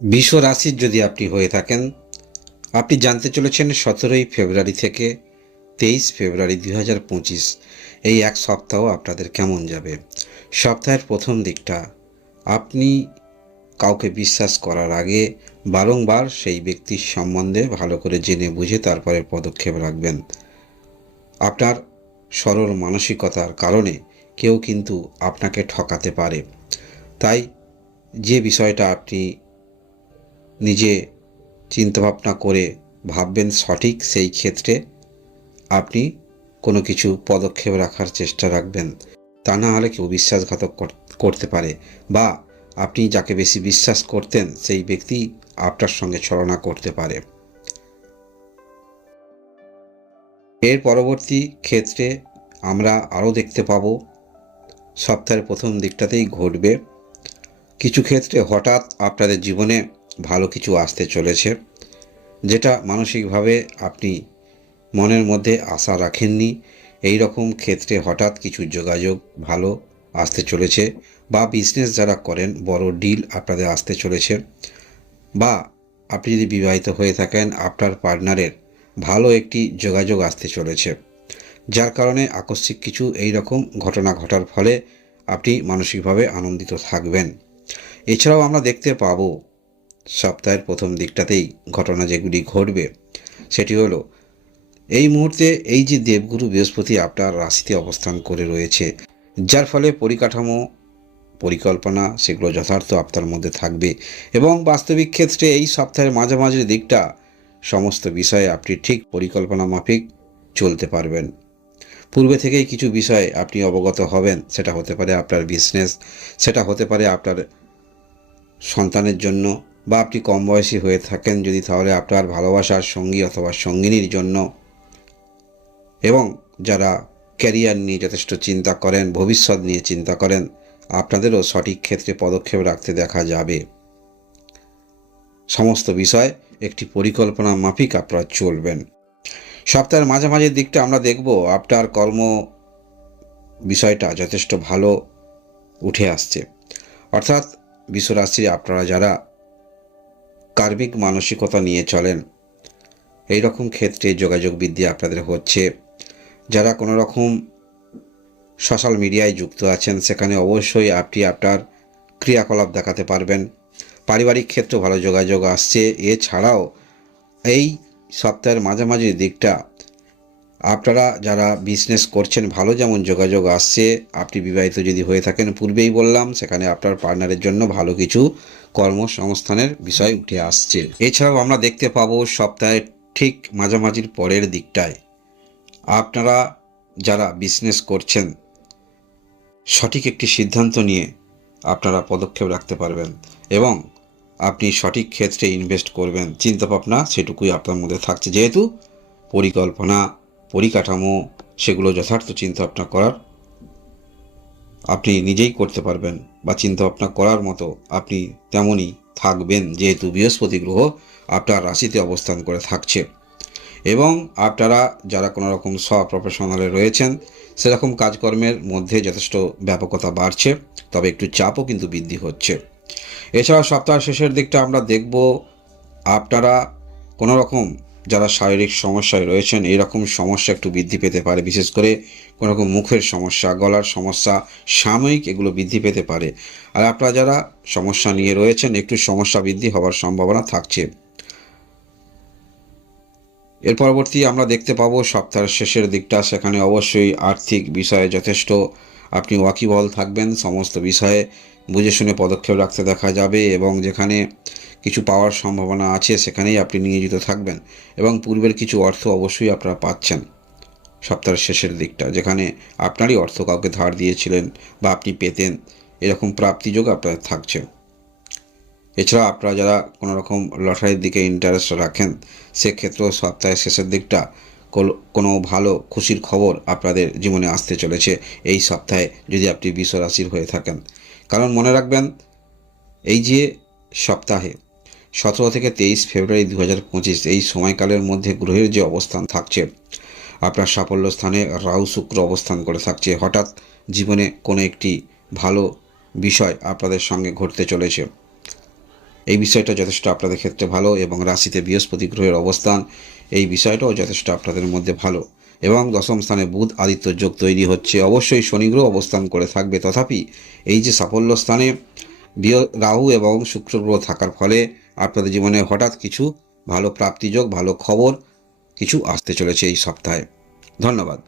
বিশ্ব রাশির যদি আপনি হয়ে থাকেন, আপনি জানতে চলেছেন সতেরোই ফেব্রুয়ারি থেকে তেইশ ফেব্রুয়ারি দুই হাজার পঁচিশ। এই এক সপ্তাহ আপনাদের কেমন যাবে? সপ্তাহের প্রথম দিকটা, আপনি কাউকে বিশ্বাস করার আগে বারংবার সেই ব্যক্তির সম্বন্ধে ভালো করে জেনে বুঝে তারপরে পদক্ষেপ রাখবেন। আপনার সরল মানসিকতার কারণে কেউ কিন্তু আপনাকে ঠকাতে পারে। তাই যে বিষয়টা আপনি নিজে চিন্তাভাবনা করে ভাববেন সঠিক সেই ক্ষেত্রে আপনি কোনো কিছু পদক্ষেপ রাখার চেষ্টা রাখবেন। তা না হলে কেউ বিশ্বাসঘাতক কর- করতে পারে বা আপনি যাকে বেশি বিশ্বাস করতেন সেই ব্যক্তি আপনার সঙ্গে ছলনা করতে পারে। এর পরবর্তী ক্ষেত্রে আমরা আরও দেখতে পাবো, সপ্তাহের প্রথম দিকটাতেই ঘটবে। কিছু ক্ষেত্রে হঠাৎ আপনাদের জীবনে ভালো কিছু আসতে চলেছে, যেটা মানসিকভাবে আপনি মনের মধ্যে আশা রাখেননি। এই রকম ক্ষেত্রে হঠাৎ কিছু যোগাযোগ ভালো আসতে চলেছে বা বিজনেস যারা করেন, বড় ডিল আপনাদের আসতে চলেছে বা আপনি যদি বিবাহিত হয়ে থাকেন, আপনার পার্টনারের ভালো একটি যোগাযোগ আসতে চলেছে। যার কারণে আকস্মিক কিছু এই রকম ঘটনা ঘটার ফলে আপনি মানসিকভাবে আনন্দিত থাকবেন। এছাড়াও আমরা দেখতে পাবো সপ্তাহের প্রথম দিকটাতেই ঘটনা যেগুলি ঘটবে, সেটি হলো, এই মুহূর্তে এই যে দেবগুরু বৃহস্পতি আপনার রাশিতে অবস্থান করে রয়েছে, যার ফলে পরিকাঠামো, পরিকল্পনা, সেগুলো যথার্থ আপনার মধ্যে থাকবে এবং বাস্তবিক ক্ষেত্রে এই সপ্তাহের মাঝামাঝি দিকটা, সমস্ত বিষয়ে আপনি ঠিক পরিকল্পনা মাফিক চলতে পারবেন। পূর্বে থেকেই কিছু বিষয়ে আপনি অবগত হবেন, সেটা হতে পারে আপনার বিজনেস সেটা হতে পারে আপনার সন্তানের জন্য বা আপনি কম বয়সী হয়ে থাকেন যদি তাহলে আপনার ভালোবাসার সঙ্গী অথবা সঙ্গিনীর জন্য। এবং যারা ক্যারিয়ার নিয়ে যথেষ্ট চিন্তা করেন, ভবিষ্যৎ নিয়ে চিন্তা করেন, আপনাদেরও সঠিক ক্ষেত্রে পদক্ষেপ রাখতে দেখা যাবে। সমস্ত বিষয় একটি পরিকল্পনা মাফিক আপনারা চলবেন। সপ্তাহের মাঝামাঝি দিকটা আমরা দেখব। আপনার কর্ম বিষয়টা যথেষ্ট ভালো উঠে আসছে। অর্থাৎ বিশ্বরাশির আপনারা যারা কার্মিক মানসিকতা নিয়ে চলেন। এই রকম ক্ষেত্রে যোগাযোগ বৃদ্ধি আপনাদের হচ্ছে। যারা কোনো রকম সোশ্যাল মিডিয়ায় যুক্ত আছেন, সেখানে অবশ্যই আপনি আপনার ক্রিয়াকলাপ দেখাতে পারবেন। পারিবারিক ক্ষেত্রে ভালো যোগাযোগ আসছে। এছাড়াও এই সপ্তাহের মাঝামাঝি দিকটা আপনারা যারা বিজনেস করছেন, ভালো যেমন যোগাযোগ আসছে, আপনি বিবাহিত যদি হয়ে থাকেন, পূর্বেই বললাম, সেখানে আপনার পার্টনারের জন্য ভালো কিছু কর্মসংস্থানের বিষয় উঠে আসছে। এছাড়াও আমরা দেখতে পাবো সপ্তাহের ঠিক মাঝামাঝির পরের দিকটায়। আপনারা যারা বিজনেস করছেন, সঠিক একটি সিদ্ধান্ত নিয়ে আপনারা পদক্ষেপ রাখতে পারবেন এবং আপনি সঠিক ক্ষেত্রে ইনভেস্ট করবেন। চিন্তাভাবনা সেটুকুই আপনার মধ্যে থাকছে, যেহেতু পরিকল্পনা পরিকাঠামো, সেগুলো যথার্থ চিন্তাভাবনা করার, আপনি নিজেই করতে পারবেন বা চিন্তাভাবনা করার মতো আপনি তেমনই থাকবেন, যেহেতু বৃহস্পতি গ্রহ আপনার রাশিতে অবস্থান করে থাকছে। এবং আপনারা যারা কোনো রকম প্রফেশনালে রয়েছেন, সেরকম কাজকর্মের মধ্যে যথেষ্ট ব্যাপকতা বাড়ছে, তবে একটু চাপও কিন্তু বৃদ্ধি হচ্ছে। এছাড়া সপ্তাহ শেষের দিকটা আমরা দেখব, আপনারা কোনো রকম যারা শারীরিক সমস্যায় রয়েছেন, এরকম সমস্যা একটু বৃদ্ধি পেতে পারে। বিশেষ করে কোনো রকম মুখের সমস্যা, গলার সমস্যা, সাময়িক এগুলো বৃদ্ধি পেতে পারে। আর আপনারা যারা সমস্যা নিয়ে রয়েছেন, একটু সমস্যা বৃদ্ধি হওয়ার সম্ভাবনা থাকছে। এর পরবর্তী আমরা দেখতে পাবো সপ্তাহের শেষের দিকটা। সেখানে অবশ্যই আর্থিক বিষয়ে যথেষ্ট আপনি ওয়াকিবহল থাকবেন, সমস্ত বিষয়ে বুঝে শুনে পদক্ষেপ রাখতে দেখা যাবে এবং যেখানে কিছু পাওয়ার সম্ভাবনা আছে সেখানেই আপনি নিয়োজিত থাকবেন এবং পূর্বের কিছু অর্থ অবশ্যই আপনারা পাচ্ছেন সপ্তাহের শেষের দিকটা, যেখানে আপনারই অর্থ কাউকে ধার দিয়েছিলেন বা আপনি পেতেন, এরকম প্রাপ্তিযোগ আপনার থাকছে। এছাড়া আপনারা যারা কোনোরকম লটারির দিকে ইন্টারেস্ট রাখেন, সেক্ষেত্রেও সপ্তাহের শেষের দিকটা কোনো ভালো খুশির খবর আপনাদের জীবনে আসতে চলেছে এই সপ্তাহে যদি আপনি বিশ্ব রাশির হয়ে থাকেন। কারণ মনে রাখবেন, এই যে সপ্তাহে সতেরো থেকে তেইশ ফেব্রুয়ারি দু হাজার পঁচিশ, এই সময়কালের মধ্যে গ্রহের যে অবস্থান থাকছে, আপনার সাফল্য স্থানে রাহু শুক্র অবস্থান করে থাকছে। হঠাৎ জীবনে কোনো একটি ভালো বিষয় আপনাদের সঙ্গে ঘটতে চলেছে। এই বিষয়টা যথেষ্ট আপনাদের ক্ষেত্রে ভালো এবং রাশিতে বৃহস্পতি গ্রহের অবস্থান এই বিষয়টাও যথেষ্ট আপনাদের মধ্যে ভালো। এবং দশম স্থানে বুধ আদিত্য যোগ তৈরি হচ্ছে। অবশ্যই শনিগ্রহ অবস্থান করে থাকবে। তথাপি এই যে সাফল্য স্থানে রাহু এবং শুক্রগ্রহ থাকার ফলে আপনাদের জীবনে হঠাৎ কিছু ভালো প্রাপ্তিযোগ ভালো খবর, কিছু আসতে চলেছে এই সপ্তাহে। ধন্যবাদ।